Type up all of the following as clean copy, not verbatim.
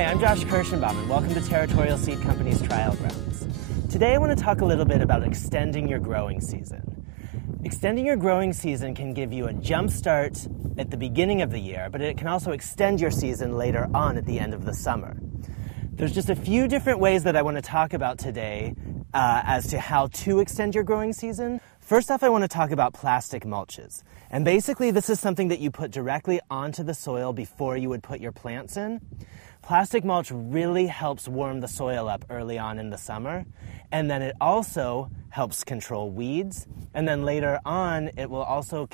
Hi, I'm Josh Kirschenbaum, and welcome to Territorial Seed Company's Trial Grounds. Today I want to talk a little bit about extending your growing season. Extending your growing season can give you a jump start at the beginning of the year, but it can also extend your season later on at the end of the summer. There's just a few different ways that I want to talk about today as to how to extend your growing season. First off, I want to talk about plastic mulches. And basically, this is something that you put directly onto the soil before you would put your plants in. Plastic mulch really helps warm the soil up early on in the summer, and then it also helps control weeds, and then later on it will also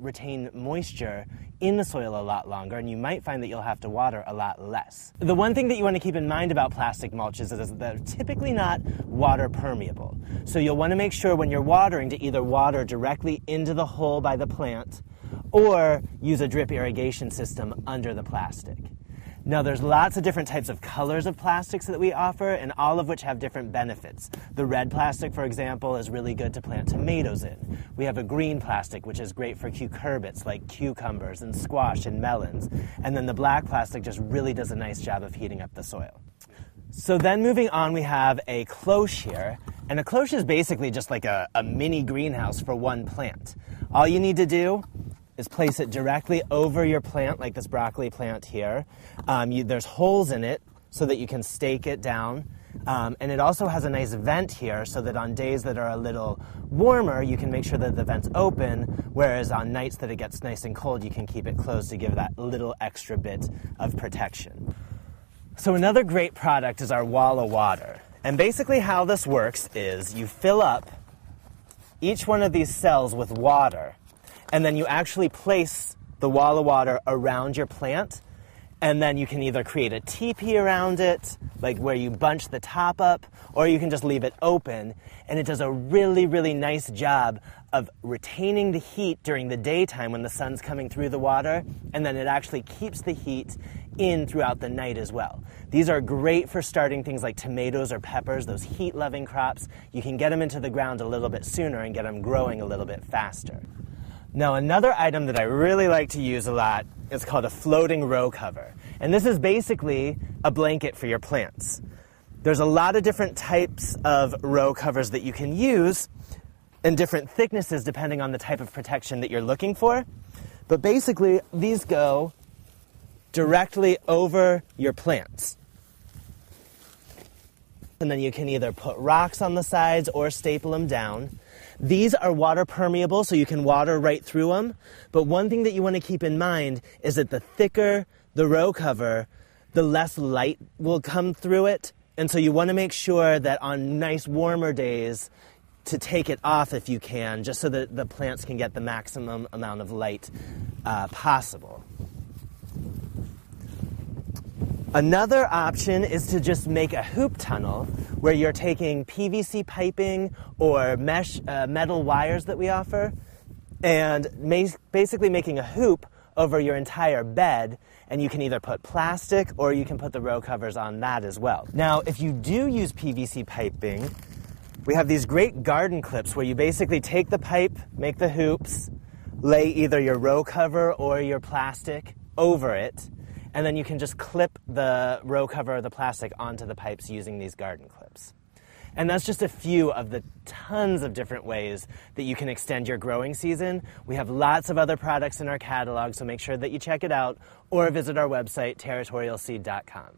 retain moisture in the soil a lot longer, and you might find that you'll have to water a lot less. The one thing that you want to keep in mind about plastic mulches is that they're typically not water permeable. So you'll want to make sure when you're watering to either water directly into the hole by the plant or use a drip irrigation system under the plastic. Now, there's lots of different types of colors of plastics that we offer, and all of which have different benefits. The red plastic, for example, is really good to plant tomatoes in. We have a green plastic, which is great for cucurbits like cucumbers and squash and melons. And then the black plastic just really does a nice job of heating up the soil. So then moving on, we have a cloche here. And a cloche is basically just like a mini greenhouse for one plant. All you need to do is place it directly over your plant, like this broccoli plant here. There's holes in it so that you can stake it down. And it also has a nice vent here so that on days that are a little warmer, you can make sure that the vent's open, whereas on nights that it gets nice and cold, you can keep it closed to give that little extra bit of protection. So another great product is our wall of water. And basically how this works is you fill up each one of these cells with water, and then you actually place the wall of water around your plant, and then you can either create a teepee around it, like where you bunch the top up, or you can just leave it open, and it does a really, really nice job of retaining the heat during the daytime when the sun's coming through the water, and then it actually keeps the heat in throughout the night as well. These are great for starting things like tomatoes or peppers, those heat-loving crops. You can get them into the ground a little bit sooner and get them growing a little bit faster. Now, another item that I really like to use a lot is called a floating row cover. And this is basically a blanket for your plants. There's a lot of different types of row covers that you can use in different thicknesses depending on the type of protection that you're looking for. But basically, these go directly over your plants. And then you can either put rocks on the sides or staple them down. These are water permeable, so you can water right through them. But one thing that you want to keep in mind is that the thicker the row cover, the less light will come through it. And so you want to make sure that on nice warmer days to take it off if you can, just so that the plants can get the maximum amount of light possible. Another option is to just make a hoop tunnel where you're taking PVC piping or mesh metal wires that we offer and basically making a hoop over your entire bed, and you can either put plastic or you can put the row covers on that as well. Now, if you do use PVC piping, we have these great garden clips where you basically take the pipe, make the hoops, lay either your row cover or your plastic over it, and then you can just clip the row cover or the plastic onto the pipes using these garden clips. And that's just a few of the tons of different ways that you can extend your growing season. We have lots of other products in our catalog, so make sure that you check it out or visit our website, territorialseed.com.